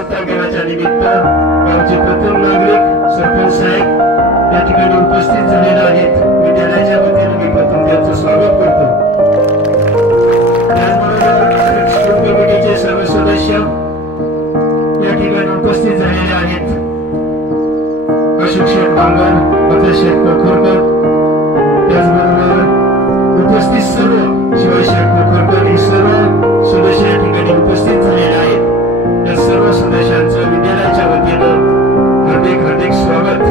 सत्याग्रहाच्या निमित्त गावचे प्रथम नागरिक सरपंच साहेब या ठिकाणी उपस्थित झालेले आहेत। विद्यालयाच्या वतीने मी प्रथम त्यांचं स्वागत करतो। त्याचबरोबर स्कूल कमिटीचे सर्व सदस्य या ठिकाणी उपस्थित झालेले आहेत। अशोक शेठ बांगर, पता शेठ पोखरकर, त्याचबरोबर उपस्थित सर्व शिवाय शेठ पोखरकर हे सर्व सदस्य या ठिकाणी उपस्थित झालेले आहेत। या सर्व सदस्यांचं विद्यालयाच्या वतीनं हार्दिक स्वागत।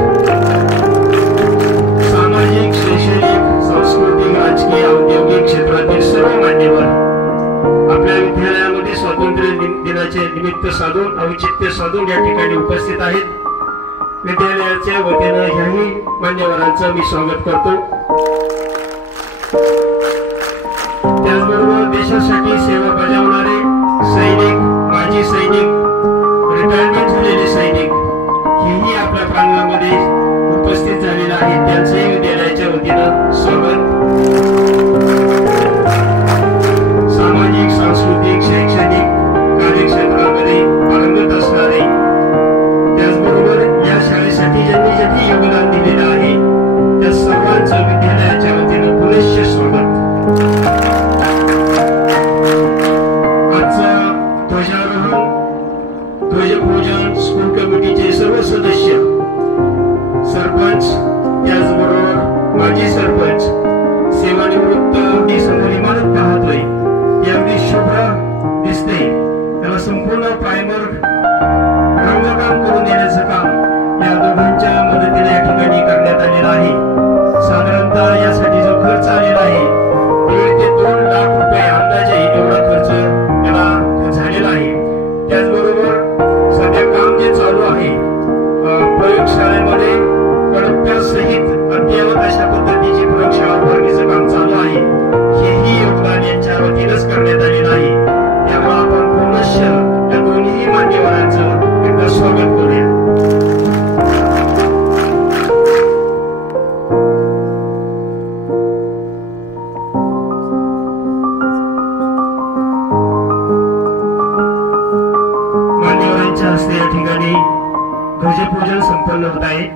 सामाजिक, शैक्षणिक, सांस्कृतिक, राजकीय, औद्योगिक क्षेत्रातील सर्व मान्यवर आपल्या विद्यालयामध्ये स्वातंत्र्य दिनाचे निमित्त साधून औचित्य साधून या ठिकाणी उपस्थित आहेत। विद्यालयाच्या वतीनं ह्याही मान्यवरांचं मी स्वागत करतो। त्याचबरोबर देशासाठी सेवा बजावणारे सैनिक, माजी सैनिक, रिटायरमेंट झालेले सैनिक हेही आपल्या प्रांगणामध्ये उपस्थित झालेले आहेत। त्यांचंही विद्यालयाच्या वतीनं स्वागत। सामाजिक, सांस्कृतिक, शैक्षणिक कार्यक्षेत्रामध्ये पारंगत असणारे, त्याचबरोबर या शाळेसाठी ज्यांनी योगदान दिलेलं आहे त्या सर्वांचं विद्यालयाच्या वतीनं पुनश्च स्वागत। आजचा ध्वजारोहण, ध्वजपूजन स्कूल कमिटीचे सर्व सदस्य, सरपंच, त्याचबरोबर माजी सरपंच, सेवानिवृत्त ही समोर इमारत पाहतोय ती अगदी शुभ्र दिसते। त्याला संपूर्ण प्रायमर रंगकाम करून देण्याचं काम या दोघांच्या मदतीने या ठिकाणी करण्यात आलेलं आहे। साधारणतः यासाठी जो खर्च आलेला आहे 1.5 ते 2 लाख रुपये अंदाजे एवढा खर्च त्याला झालेला आहे। त्याचबरोबर सध्या काम जे चालू आहे प्रयोगशाळेमध्ये कडप्प्यासहित अद्ययावत अशा पद्धतीची प्रयोगशाळा उभारणीचं काम चालू आहे। हेही योगदान यांच्या वतीनंच करण्यात आलेलं आहे। त्यामुळे आपण पुनश्च या दोन्ही मान्यवरांचं एकदा स्वागत करूया। मान्यवरांच्या हस्ते या ठिकाणी ध्वजपूजन संपन्न होत आहे।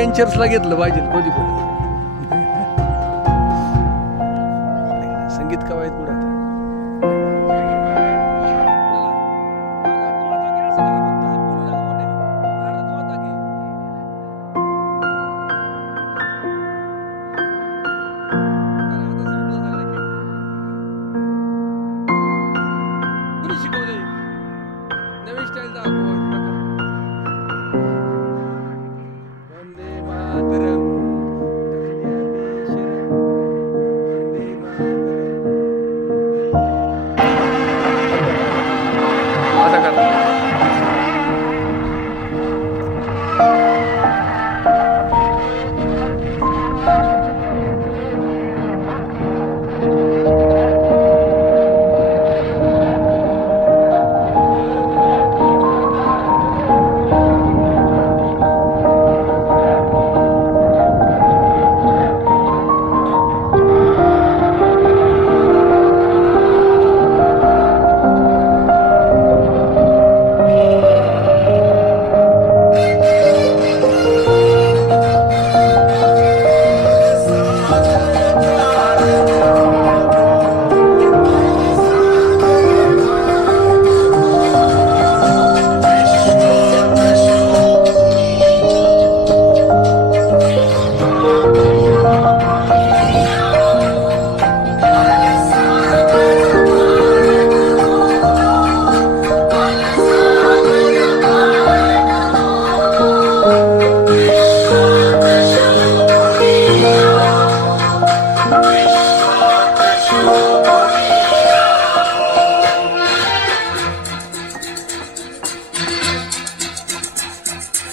बेंचर्सला घेतलं पाहिजे कधी पण. संगीत कवायत कुठं शिकवले नवीन स्टाईल वंदे मातरम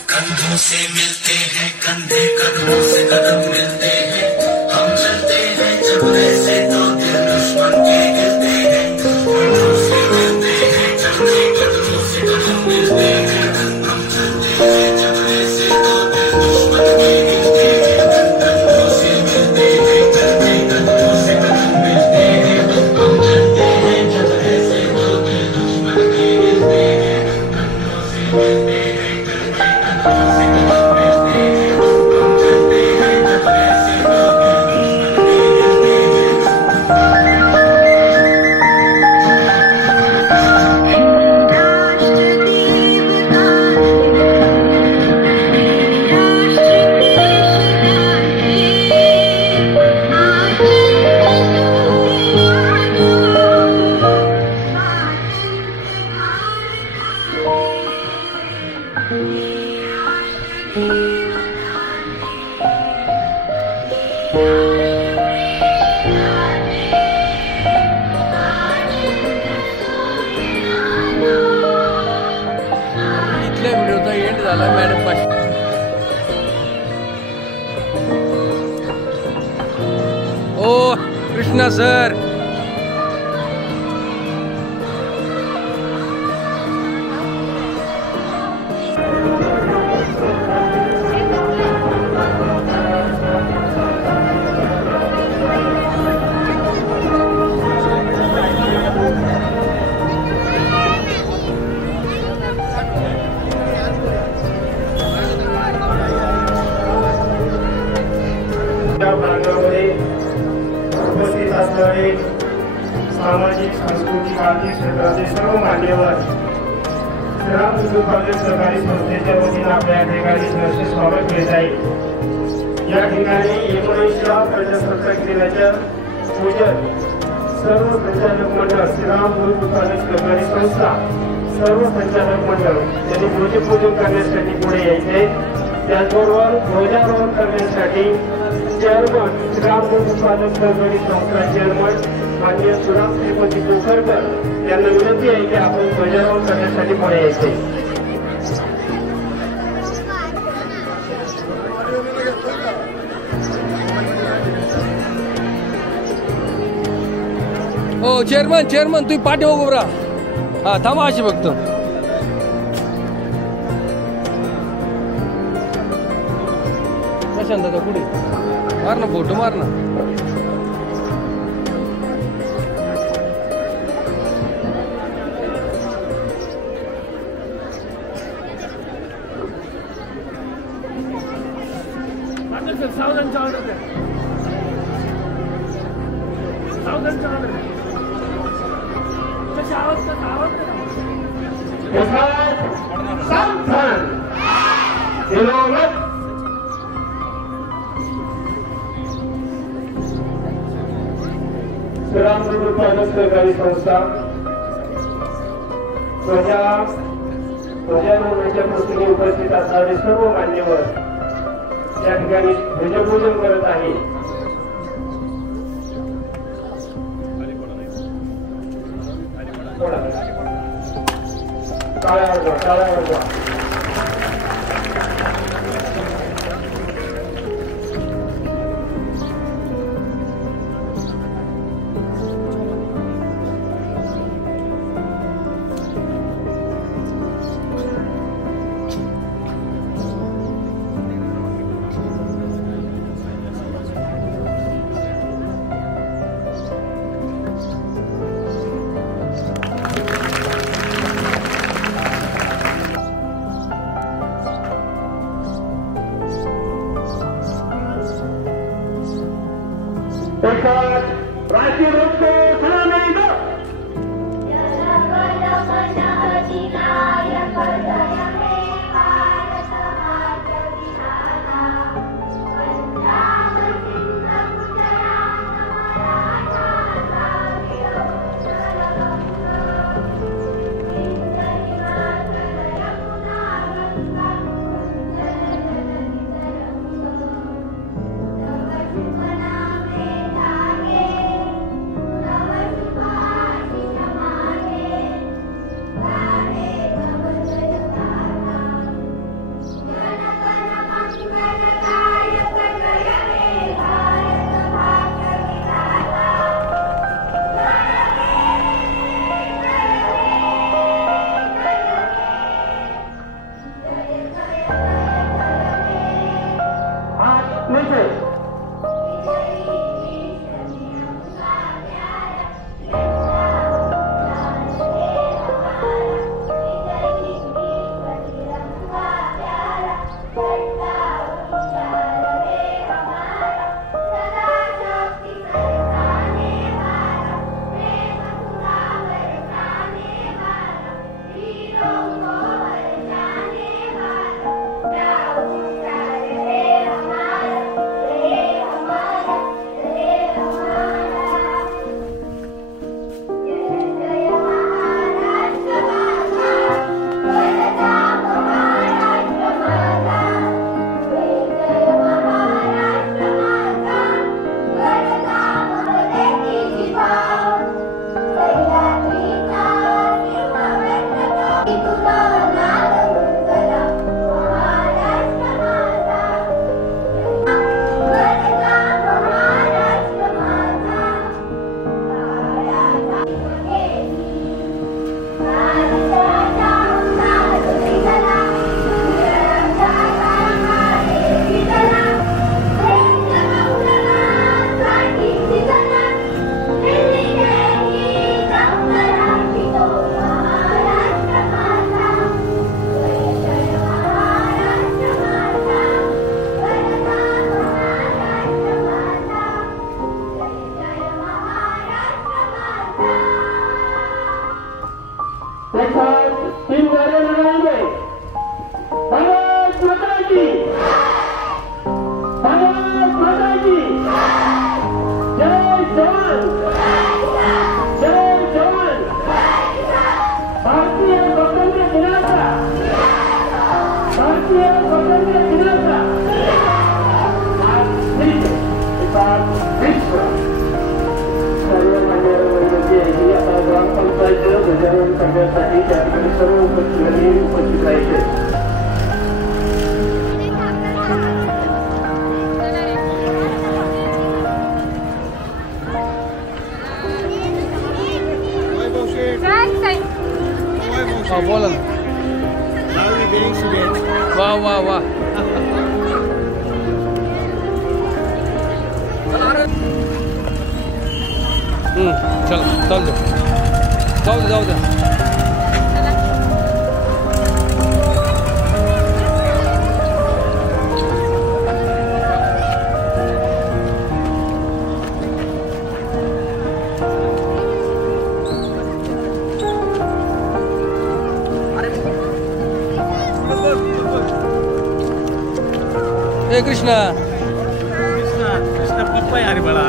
कंधों से मिलते हैं कंधे, कदमों से कदम मिलते हैं, हम चलते हैं जब ऐसे तो दिल दुश्मन के गिरते हैं। कंधों से मिलते हैं कंधे, कदमों से कदम मिलते हैं, हम चलते हैं जब ऐसे तो दिल दुश्मन के गिरते हैं। कंधों से मिलते हैं कंधे, कदमों से कदम मिलते हैं, हम चलते हैं जब ऐसे तो दिल दुश्मन के गिरते हैं। कंधों से मिलते हैं व्हिडिओचा एंड झाला मॅडम पाशी. ओ कृष्णा सर, उपस्थित असणारे सामाजिक सांस्कृतिक आर्थिक क्षेत्राचे सर्व मान्यवर, श्रीराम मुद्दू कॉलेज सहकारी संस्थेच्या वतीने आपल्या ठिकाणी सहर्ष स्वागत घेत आहे. या ठिकाणी 19व्या प्रजासत्ताक दिनाच्या पूजन सर्व संचालक मंडळ, श्रीराम मुद्दू कॉलेज सहकारी संस्था सर्व संचालक मंडळ यांनी ध्वजपूजन करण्यासाठी पुढे यायचे. त्याचबरोबर ध्वजारोहण करण्यासाठी चेअरमन श्रीराम मुद्दू कॉलेज सहकारी संस्था चेअरमन माननीय सुराम श्रीपती कोकरकर यांना विनंती आहे की आपण ध्वजारोहण करण्यासाठी पुढे यायचे. हो चेअरमन तुम्ही पाठीमागे उभा राहा. हा थांबा अशी फक्त. प्रशांत दादा पुढे मार ना, फोटो मार ना. सावधानचा ऑर्डर द्या. सावधानचा ऑर्डर द्या. कशी आवाज श्रीरामकृष्ण उत्पादक सहकारी संस्था ध्वजारोहणाच्या प्रसंगी उपस्थित असणारे सर्व मान्यवर या ठिकाणी ध्वजपूजन करत आहे. टाळ्या वाजवा. राष्ट्रीय वृक्ष करण्यासाठी त्या ठिकाणी सर्व उपस्थित राहायचे. बोला ना. वा वा वा. चल जाऊ दे जाऊ दे जाऊ दे. जय कृष्ण. कृष्ण पप्पा यार बळा.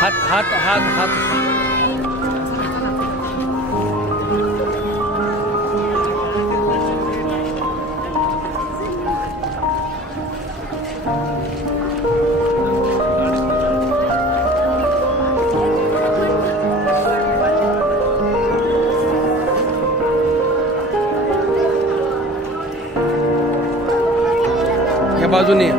हात हात हात हात. या बाजूने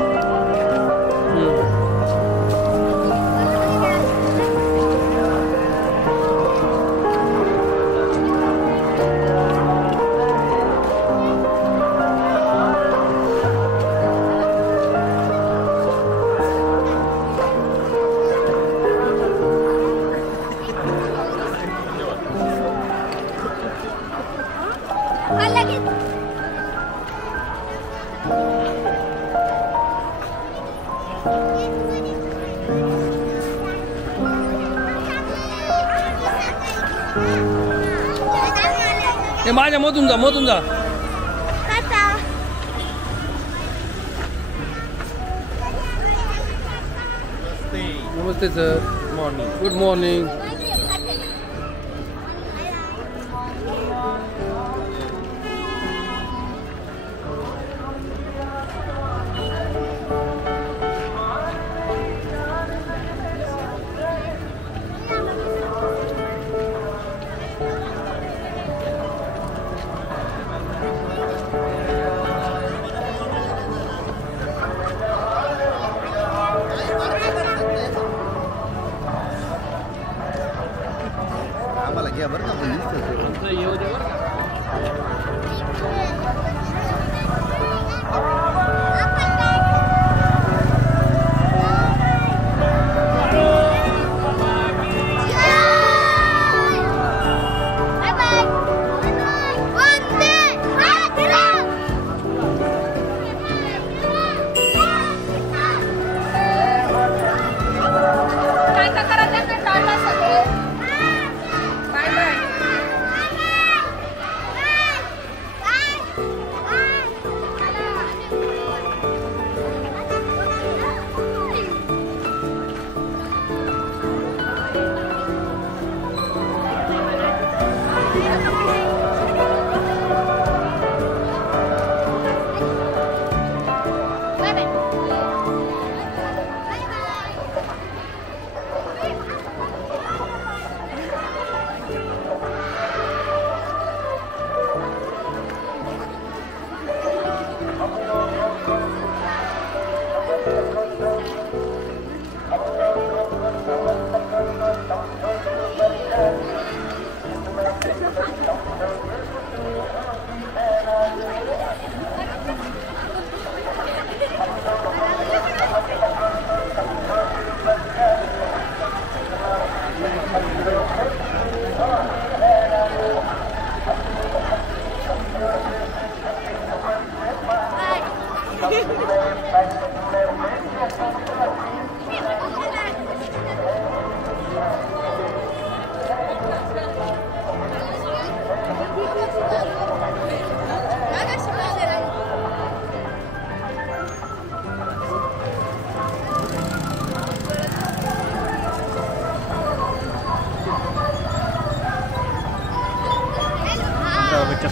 हे माझ्या मधून जा, मधून जा. नमस्ते सर. मॉर्निंग. Good morning. आम्हाला घ्या बरं का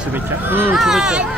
शुभेच्छा. शुभेच्छा.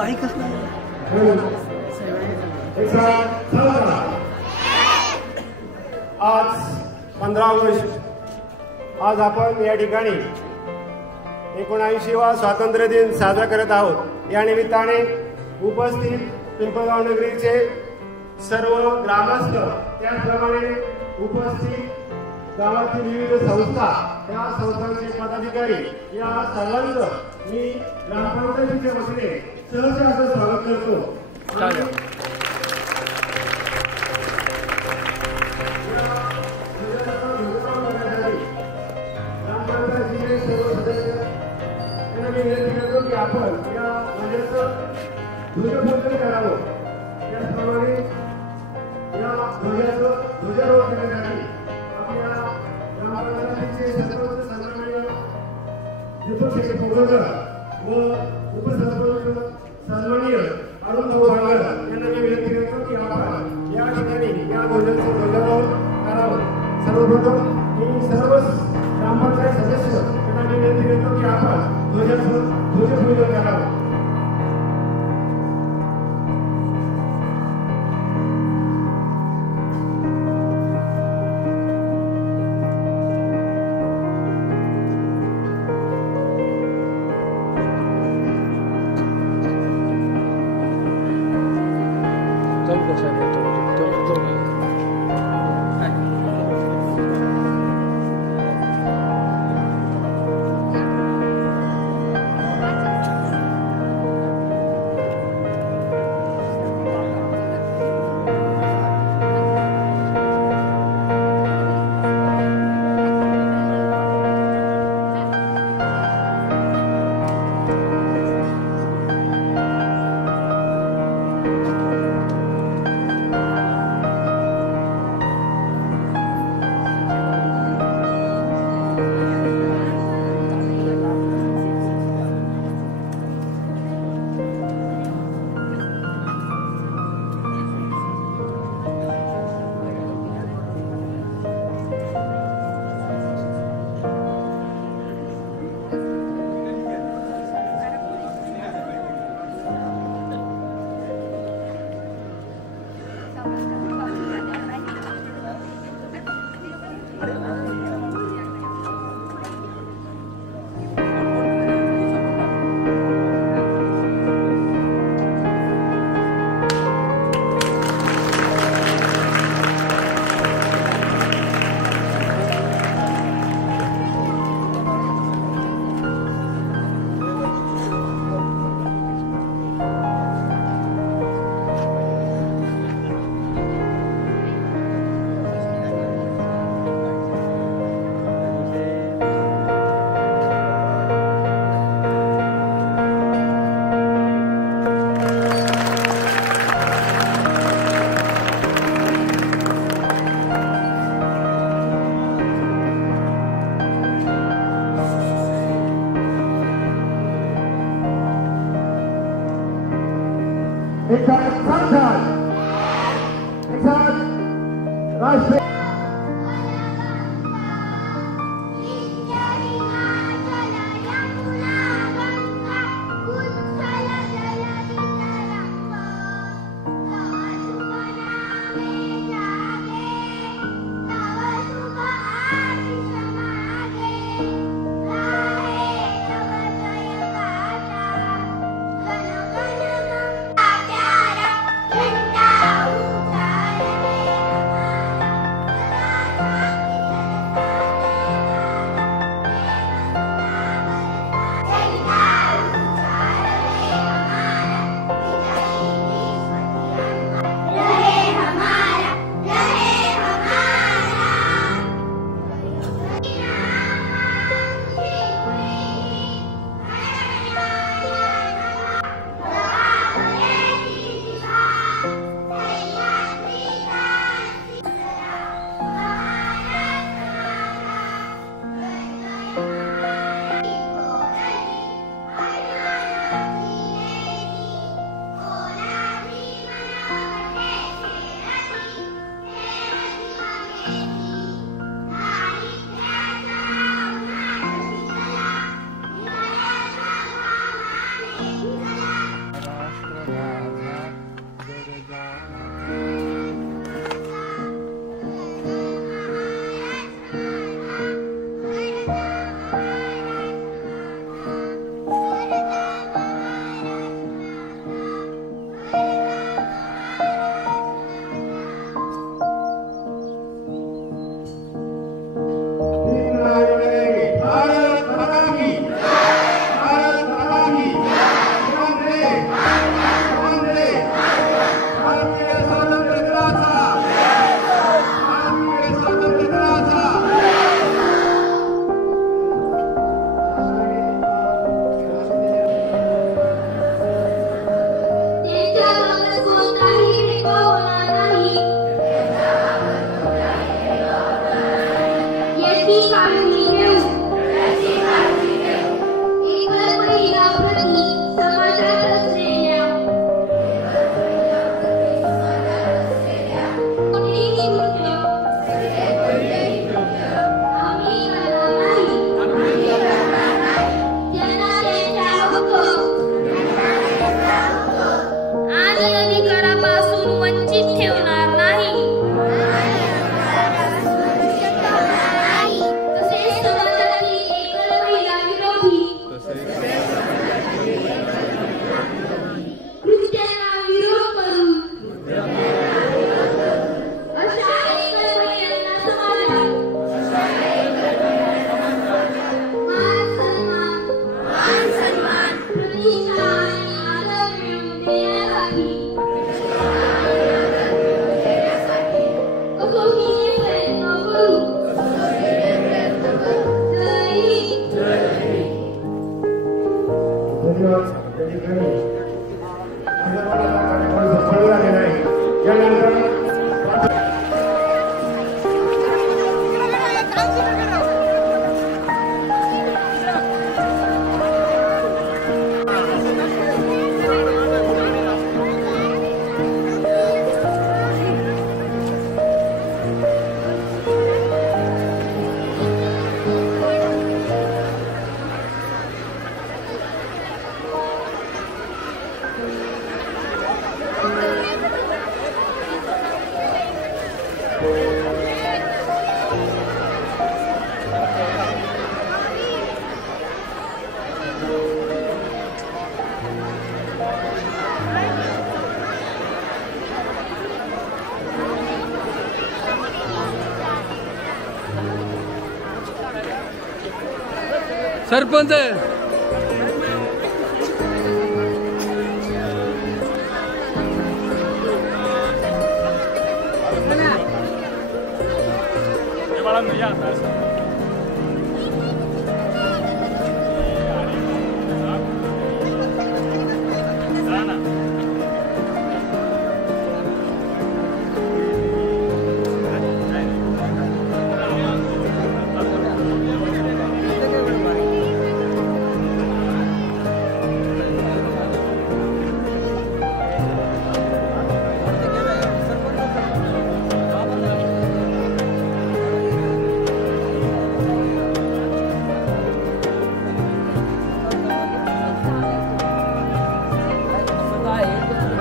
माहीतच नाही. आज 15 ऑगस्ट, आज आपण या ठिकाणी 79वा स्वातंत्र्य दिन साजरा करत आहोत. या निमित्ताने उपस्थित पिंपळगाव नगरीचे सर्व ग्रामस्थ, त्याचप्रमाणे उपस्थित गावातील विविध संस्था, त्या संस्थांचे पदाधिकारी, या सर्वांचं मी ग्रामपंचायतीच्या वतीने सहर्ष असं स्वागत करतो. की आपण या ध्वजाचं ध्वजपूजन करावं. त्याचप्रमाणे या ध्वजाचं ध्वजारोहण करण्यासाठी आपल्या ग्रामपंचायतीचे सरपंच सन्माननीय दीपक पोगळकर व उपसरपंच सन्माननीय अरुण भाऊ बांगर यांना मी विनंती करतो की आपण या ठिकाणी या ध्वजाचं ध्वजारोहण करावं. सर्वप्रथम मी सर्व ग्रामपंचायत सदस्य यांना मी विनंती करतो की आपण ध्वजाचं ध्वजपूजन करावं. एक साथ राष्ट्रीय सरपंच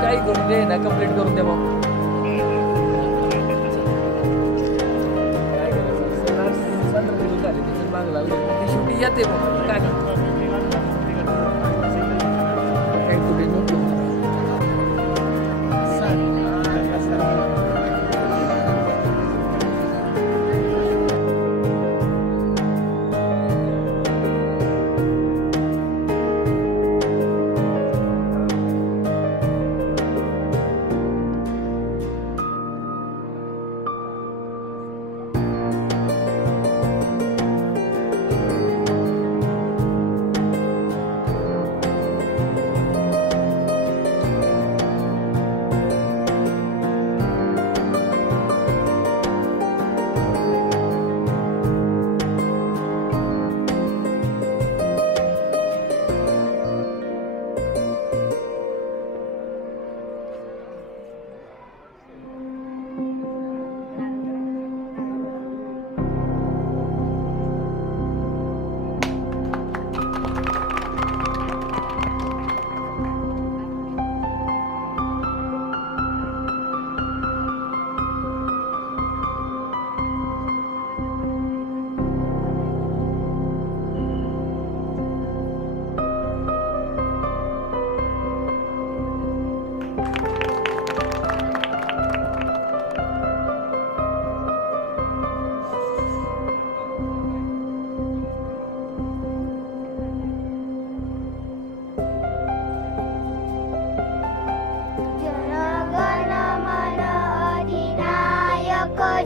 काही करून दे ना, कंप्लीट करून दे मग. काय करायचं माग लागली शेवटी येते मग काय काही कुठे नको.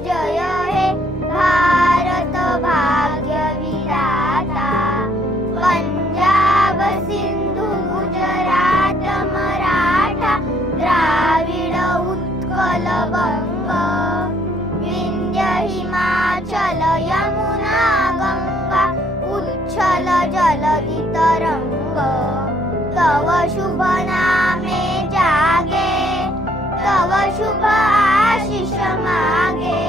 जय हे भारत भाग्य विधाता. पंजाब सिंधु गुजरात मराठा द्राविड उत्कल बंग. विंध्य हिमाचल यमुना गंगा उच्छल जलधि तरंग. तव शुभ नामे जागे, तव शुभ आशीष मागे.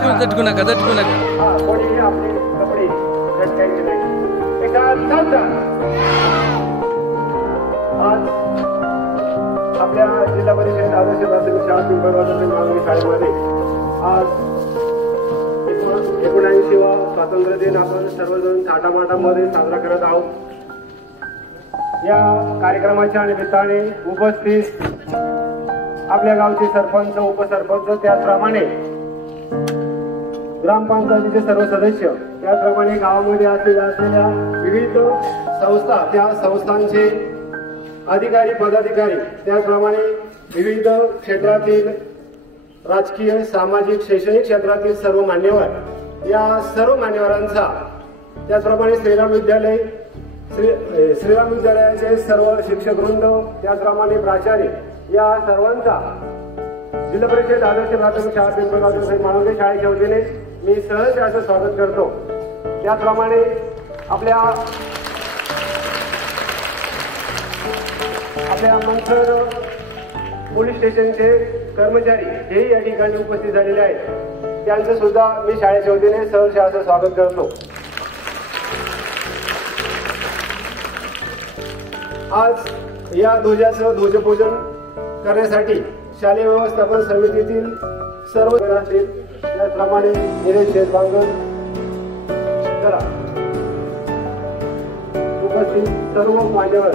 झटकू नका हा, कोणी आपले कपडे झटकायचे नाही. एका आज आपल्या जिल्हा परिषद आदर्श प्राथमिक शाळा पिंपळगाव मागणी शाळेमध्ये आज 79वा स्वातंत्र्य दिन आपण सर्वजण थाटामाटामध्ये साजरा करत आहोत. या कार्यक्रमाच्या निमित्ताने उपस्थित आपल्या गावचे सरपंच, उपसरपंच, त्याचप्रमाणे ग्रामपंचायतीचे सर्व सदस्य, त्याचप्रमाणे गावामध्ये असलेल्या विविध संस्था, त्या संस्थांचे अधिकारी, पदाधिकारी, त्याचप्रमाणे विविध क्षेत्रातील राजकीय, सामाजिक, शैक्षणिक क्षेत्रातील सर्व मान्यवर, या सर्व मान्यवरांचा, त्याचप्रमाणे श्रीराम विद्यालयाचे सर्व शिक्षकवृंद, त्याचप्रमाणे प्राचार्य, या सर्वांचा जिल्हा परिषद आदर्श प्राथमिक शाळा पिंपळगाव मानवते शाळेच्या वतीने मी सहज असं स्वागत करतो. त्याचप्रमाणे आपल्या मंथर पोलीस स्टेशनचे कर्मचारी हेही या ठिकाणी उपस्थित झालेले आहेत. त्यांचं सुद्धा मी शाळेच्या वतीने सहर्ष असं स्वागत करतो. आज या ध्वजाचं ध्वजपूजन करण्यासाठी शालेय व्यवस्थापन समितीतील सर्व असतील, त्याचप्रमाणे निलेश शेतबांगर करा, उपस्थित सर्व मान्यवर,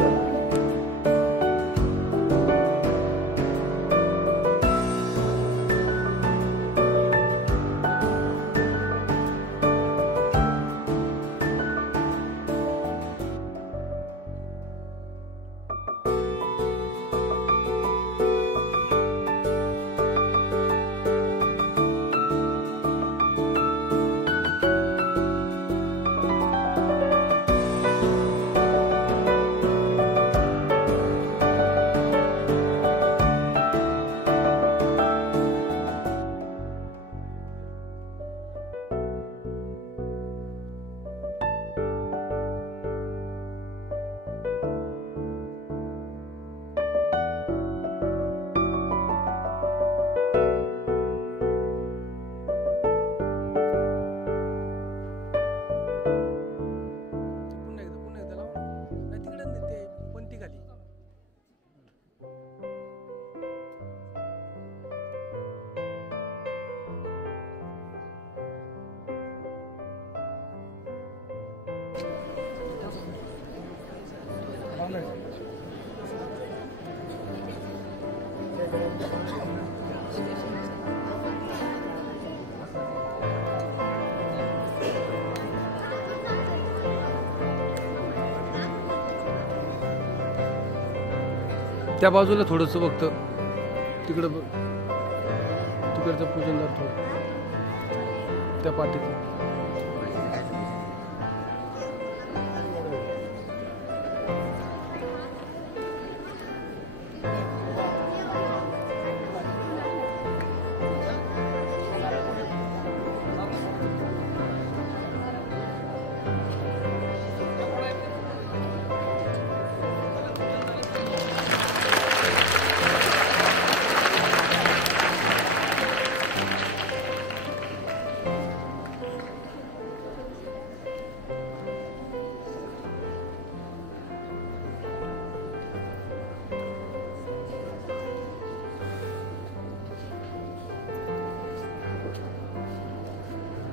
त्या बाजूला थोडंसं बघतं, तिकडचं पूजन जर थोडं त्या पाठीचं.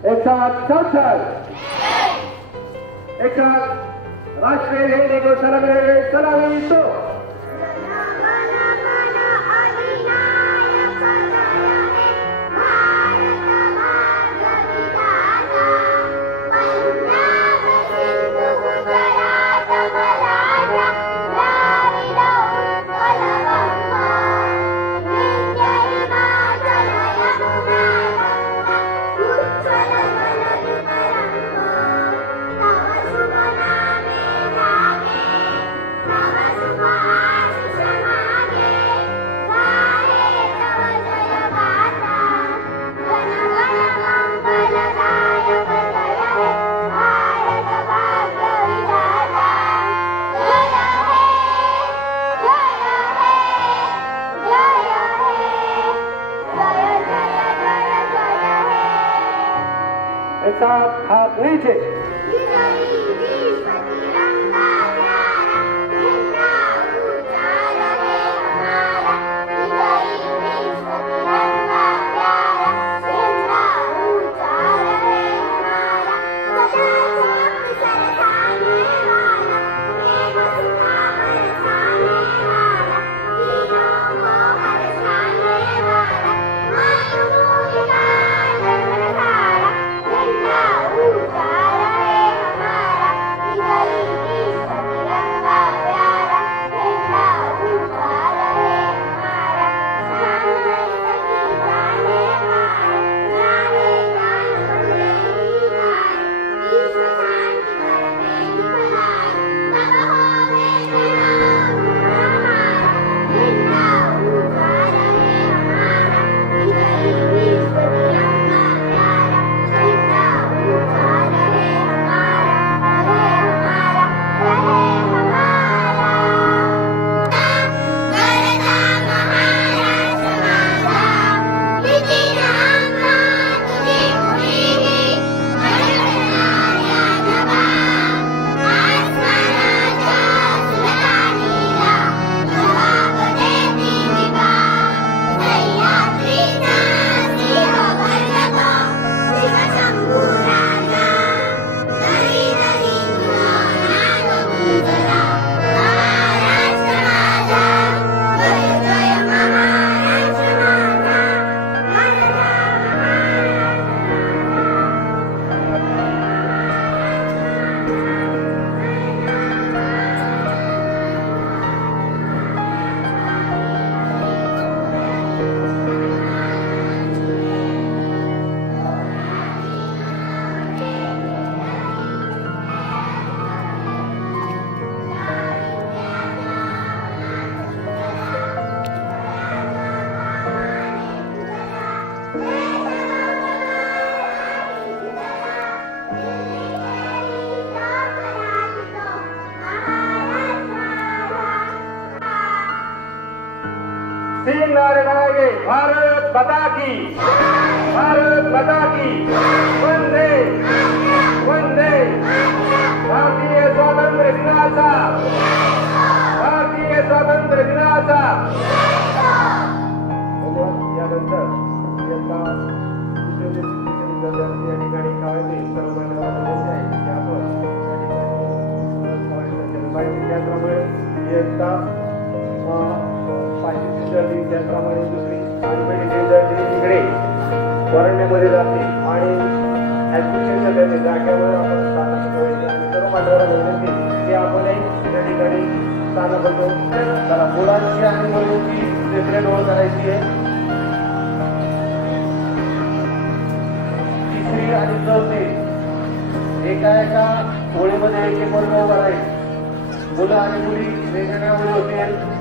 एक साथ राष्ट्रीय को सलामी तो Bye. पीछे। तीन नारे लगाएंगे। भारत माता की, भारत माता की, वंदे वंदे। भारतीय स्वातंत्र्य दिनाचा, भारतीय स्वातंत्र्य दिनाचा। यानंतर या ठिकाणी काळजी सर्व त्याप्रमाणे इयत्ता त्याप्रमाणे दुसरी तिकडे वरण्यामध्ये जाते आणि ऍडमिशनच्या त्याचे जाग्यावर आपण सर्व मान्यवरांना विनंती की आपणही त्या ठिकाणी स्थान करतो. त्याला मुलांची आणि मुलींची सेपरेट ओळख करायची आहे. तिसरी आणि चौथी एका एका ओळीमध्ये एक एक वर्ग उभा राहील. मुलं आणि मुली वेगवेगळ्या ओळी होतील.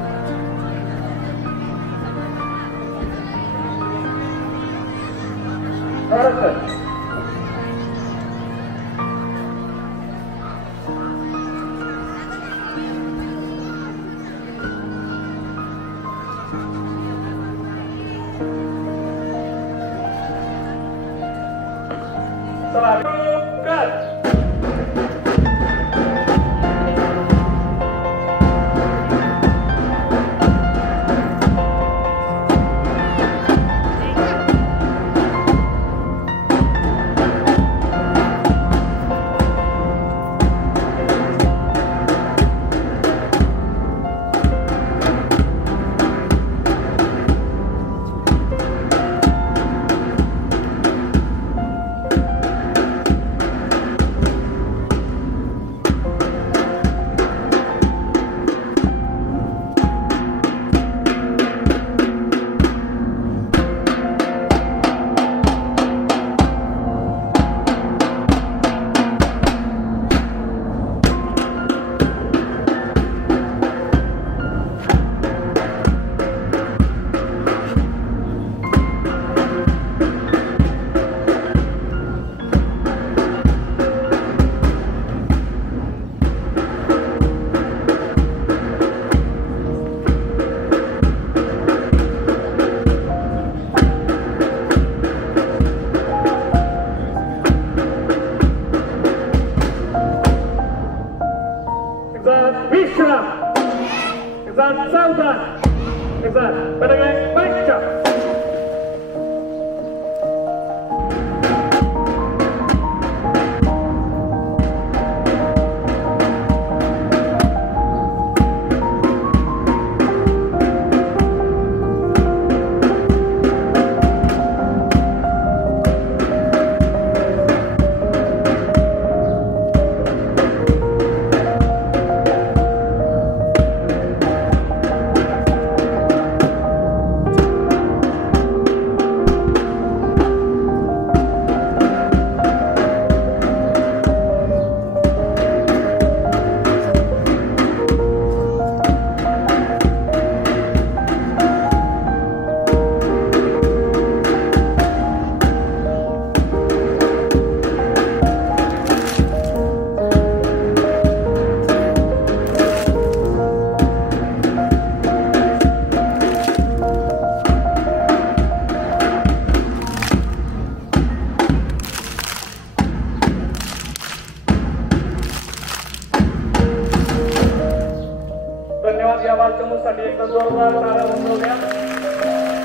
धन्यवाद. या बालचमूसाठी एकदा जोरदार टाळ्या वाजवल्या.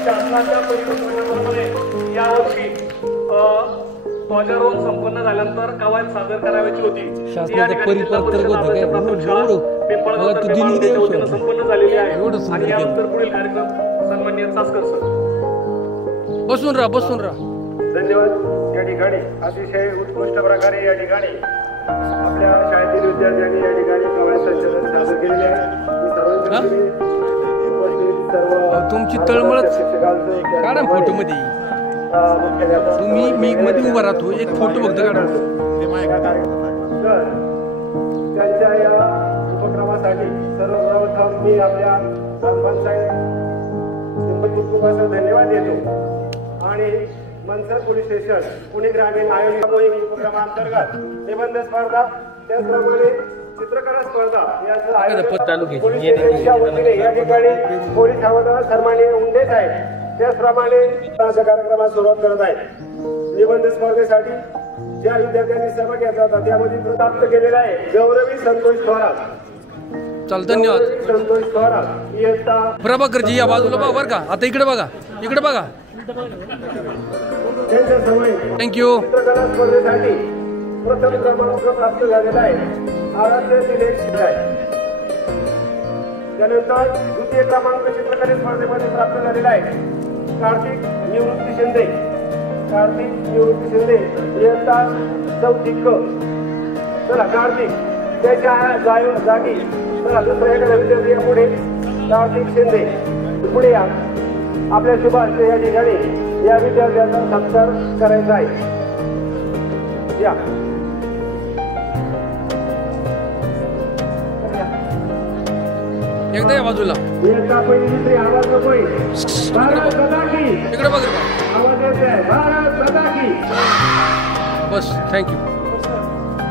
शासनाच्या परिकल्पनेप्रमाणे यावर्षी ध्वजारोहण संपन्न झाल्यानंतर कवायत सादर करायची होती. शासनाचं परिपत्रक होतं काय? मला तू दिली नाही वतीनं संपन्न झालेली आहे एवढं सुंदर आणि यानंतर पुढील कार्यक्रम सन्माननीय चासकर सर. बसून राहा. धन्यवाद. या ठिकाणी अतिशय उत्कृष्ट प्रकारे या ठिकाणी आपल्या शाळेतील विद्यार्थ्यांनी या ठिकाणी कवायत संचलन सादर केलेले आहे. तुमची तळमळच काढा फोटो मध्ये. तुम्ही मी मध्ये उभा राहतो, एक फोटो फक्त काढा. त्यांच्या या उपक्रमासाठी सर्वप्रथम मी आपल्या ग्रामपंचायत धन्यवाद देतो आणि मनसर पोलीस स्टेशन पुणे ग्रामीण आयोजित मोहीम उपक्रमांतर्गत निबंध स्पर्धा त्याचप्रमाणे चित्रकला स्पर्धा याचं आयोजन पोलीस स्टेशनच्या वतीने या ठिकाणी पोलीस हवालदार सन्माननीय उंडेच आहेत. त्याचप्रमाणे कार्यक्रमात सुरुवात करत आहेत. निबंध स्पर्धेसाठी ज्या विद्यार्थ्यांनी सहभाग घेतला होता त्यामध्ये प्राप्त केलेला आहे गौरवी संतोष थोरात. चल धन्यवाद. संतोष थोरात इयत्ता प्रभाकरजी या बाजूला बघा बरं का. आता इकडे बघा. त्यांच्या समय थँक्यू. चित्रकला स्पर्धेसाठी प्रथम क्रमांक प्राप्त झालेला आहे आराध्य दिनेश शिंदे. त्यानंतर द्वितीय क्रमांक चित्रकला स्पर्धेमध्ये प्राप्त झालेला आहे कार्तिक निवृत्ती शिंदे इयत्ता 4थी क. चला कार्तिक त्याच्या जागी चला दुसऱ्या एखाद्या विद्यार्थी पुढे कार्तिक शिंदे पुढे या. आपल्या शुभार्थ या ठिकाणी या विद्यार्थ्यांचा सत्कार करायचा आहे. या एकदा या बाजूला इयत्ता पहिली दुसरी आवाज नकोय. भारत माता की इकडे बघ. आवाज येतोय भारत माता की. बस थँक्यू.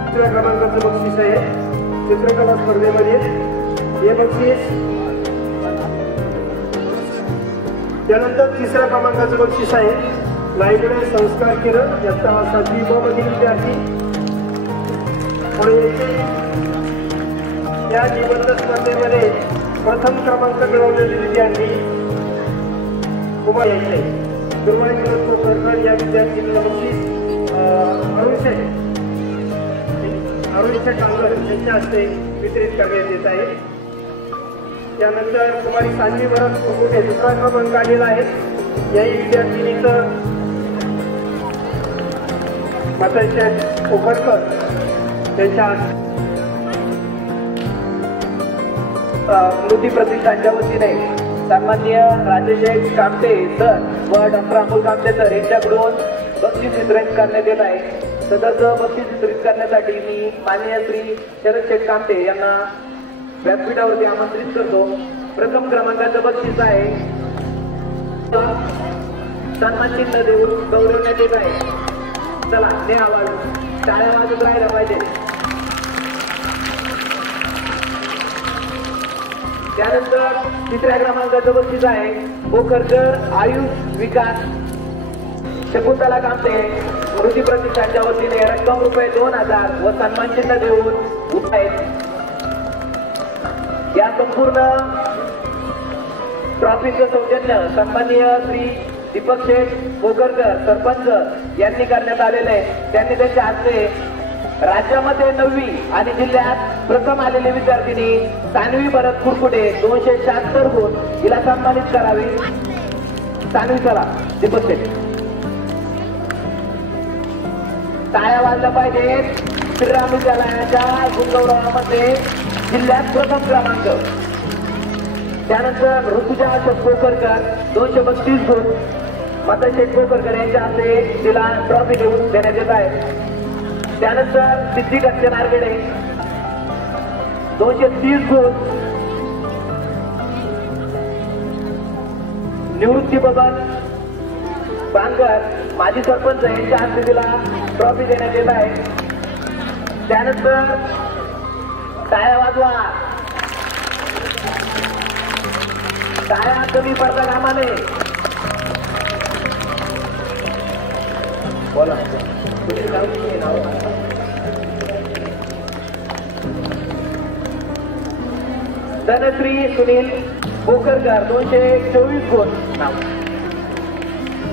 दुसऱ्या क्रमांकाचं बक्षीस आहे चित्रकला स्पर्धेमध्ये हे बक्षीस. त्यानंतर तिसऱ्या क्रमांकाचं बक्षीस आहे लायब्ररी संस्कार किरण इयत्ता 7वी ब मधील विद्यार्थी. पुढे या निबंध स्पर्धेमध्ये प्रथम क्रमांक मिळवलेले विद्यार्थी कुमार यांचे दुर्वाणी सरकार या विद्यार्थ्यांना बक्षीस अरुण कांगर यांच्या हस्ते वितरित करण्यात येत आहे. त्यानंतर कुमारी सान्वी भरत कुकुटे दुसरा क्रमांक आलेला आहे. याही विद्यार्थिनीचं माताशेठ उखडकर त्यांच्या स्मृती प्रतिष्ठानच्या वतीने सन्माननीय राजेश कामते सर व डॉक्टर अमोल कामते सर यांच्याकडून बक्षीस वितरित करण्यात येत आहे. तसंच बक्षीस वितरित करण्यासाठी मी माननीय श्री शरद शेठ कामते यांना व्यासपीठावरती आमंत्रित करतो. प्रथम क्रमांकाचं बक्षीस आहे सन्मान चिन्ह देऊन गौरवण्यात येत आहे. चला ने आवाज टाळ्या वाजत राहायला पाहिजे. त्यानंतर तिसऱ्या क्रमांकाचं बक्षीस आहे भोकरकर आयुष विकास शकुंतला कामते स्मृती प्रतिष्ठानच्या वतीने रक्कम रुपये 2000 व सन्मान चिन्ह देऊन आहेत. या संपूर्ण ट्रॉफीचं सौजन्य सन्माननीय श्री दीपक शेठ कोकरकर सरपंच यांनी करण्यात आलेले आहे. त्यांनी त्यांच्या हस्ते राज्यामध्ये 9वी आणि जिल्ह्यात प्रथम आलेले विद्यार्थिनी सान्वी भरत कुरकुटे 276 गुण हिला सन्मानित करावी. सान्वी चला दीपक शेठ. टाळ्या वाजल्या पाहिजेत. श्रीराम विद्यालयाच्या गुणगौरवामध्ये जिल्ह्यात प्रथम क्रमांक. त्यानंतर ऋतुजा कोकरकर 232 गुण माता शेठ कोकरकर यांच्या हस्ते तिला ट्रॉफी देण्यात येत आहे. त्यानंतर सिद्धी कच्चे नारगडे 230 गुण. निवृत्ती बबन बांगर माजी सरपंच यांच्या हस्ते तिला ट्रॉफी देण्यात येत आहे. त्यानंतर टाळ्या वाजवा. टाळ्या कमी पडता कामा नये. बोला धनश्री सुनील कोकरकर 224 गुण.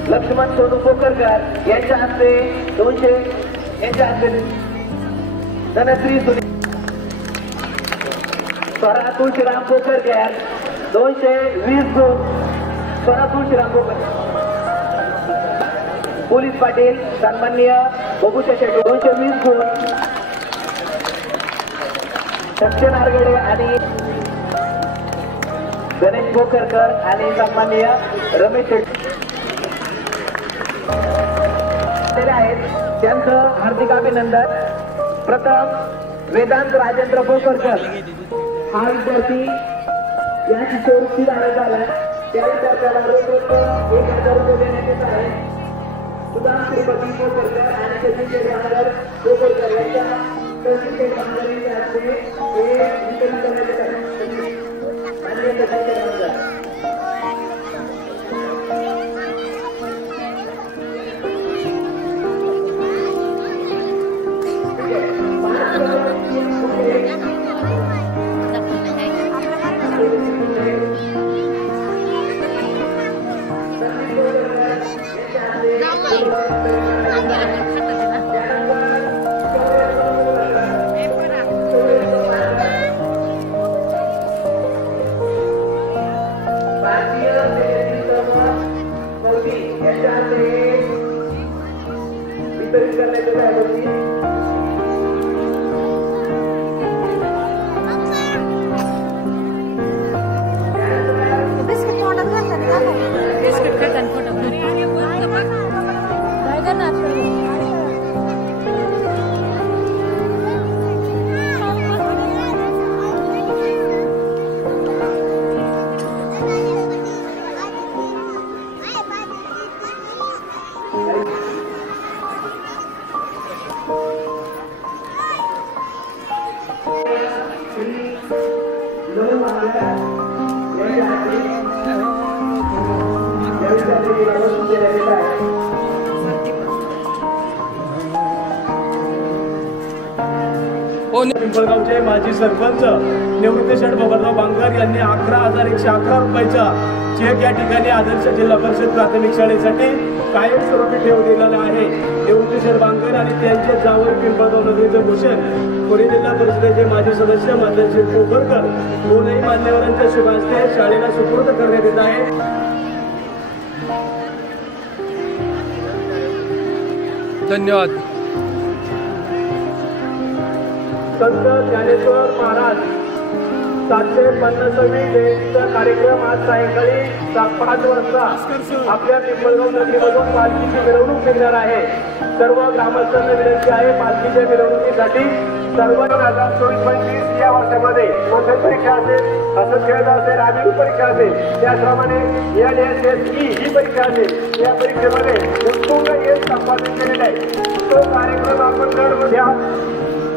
लक्ष्मण सोनू कोकरकर यांच्या हस्ते 200 यांच्या हस्ते धनश्री सुनील. स्वरा तुळशीराम कोकरकर 220 गुण. स्वरा तुळशीराम कोकरकर. पोलीस पाटील सन्माननीय बबूच्या शेट्टी 220 गुण. सत्य नारगडे आणि गणेश कोकरकर आणि सन्माननीय रमेश शेट्टी आहेत. त्यांचं हार्दिक अभिनंदन. प्रथम वेदांत राजेंद्र कोकरकर हा विद्यार्थी या शिष्यवृत्ती धारक झाला. त्या विद्यार्थ्याला रोख 1000 रुपये देण्यात येत आहे. सुदाम श्रीपती कोकरकर आणि सचिन शेठवांगर कोकरकर यांच्या सचिन शेठवांगर यांच्या हस्ते हे वितरण करण्यात येत आहे. माननीय सचिन शेठवांगर. पिंपळगावचे माजी सरपंच निवृत्ती शेठ बबनराव बांगर यांनी 11,111 रुपयाचा चेक या ठिकाणी आदर्श जिल्हा परिषद प्राथमिक शाळेसाठी कायमस्वरूपी ठेव दिलेला आहे. निवृत्ती शेठ बांगर आणि त्यांचे जावई पिंपळगाव नगरीचे भूषण पुणे जिल्हा परिषदेचे माजी सदस्य माता शेठ कोकरकर दोनही मान्यवरांच्या शुभ हस्ते शाळेला सुपूर्द करण्यात येत आहे. धन्यवाद. संत ज्ञानेश्वर महाराज 750वी जयंतीचा कार्यक्रम आज सायंकाळी 5 वाजता आपल्या पिंपळगाव नगरीमधून पालखीची मिरवणूक निघणार आहे. सर्व ग्रामस्थांना विनंती आहे पालखीच्या मिरवणुकीसाठी सर्व 2024-25 या वर्षामध्ये कोणत्याही परीक्षा असेल, हसत खेळत असेल, आगळी परीक्षा असेल, त्याचप्रमाणे LSSE ही परीक्षा असेल, या परीक्षेमध्ये उत्तुंग यश संपादन केलेलं आहे. तो कार्यक्रम आपण घरमध्ये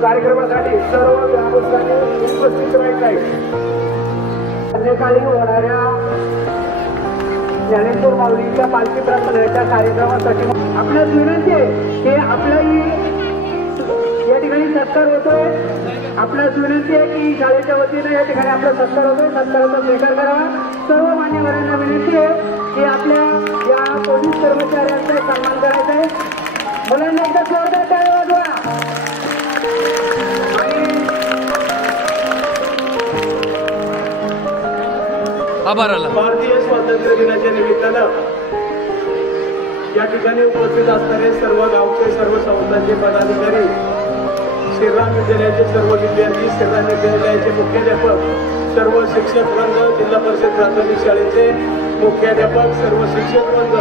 कार्यक्रमासाठी सर्व ग्रामस्थांनी उपस्थित राहायचं आहे. संध्याकाळी होणाऱ्या ज्ञानेश्वर माऊलीच्या पालखी प्रार्थनेच्या कार्यक्रमासाठी आपल्याला विनंती आहे की आपलाही या ठिकाणी सत्कार होतोय. आपला आपल्याला विनंती आहे की शाळेच्या वतीने या ठिकाणी आपला सत्कार होतो, सत्काराचा स्वीकार करावा. सर्व मान्यवरांना विनंती आहे की आपल्या या पोलीस कर्मचाऱ्यांचा सन्मान करायचा आहे. मुलांना एकदा जोरदार टाळ्या वाजवा. आभाराला भारतीय स्वातंत्र्य दिनाच्या निमित्तानं या ठिकाणी उपस्थित असणारे सर्व गावचे सर्व संस्थांचे पदाधिकारी, श्रीराम विद्यालयाचे सर्व विद्यार्थी, श्रीराम विद्यालयाचे मुख्याध्यापक, सर्व शिक्षक वृंद, जिल्हा परिषद प्राथमिक शाळेचे मुख्याध्यापक, सर्व शिक्षक वृंद,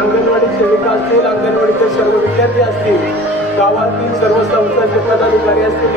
अंगणवाडी सेविका असतील, अंगणवाडीचे सर्व विद्यार्थी असतील, गावातील सर्व संस्थांचे पदाधिकारी असतील,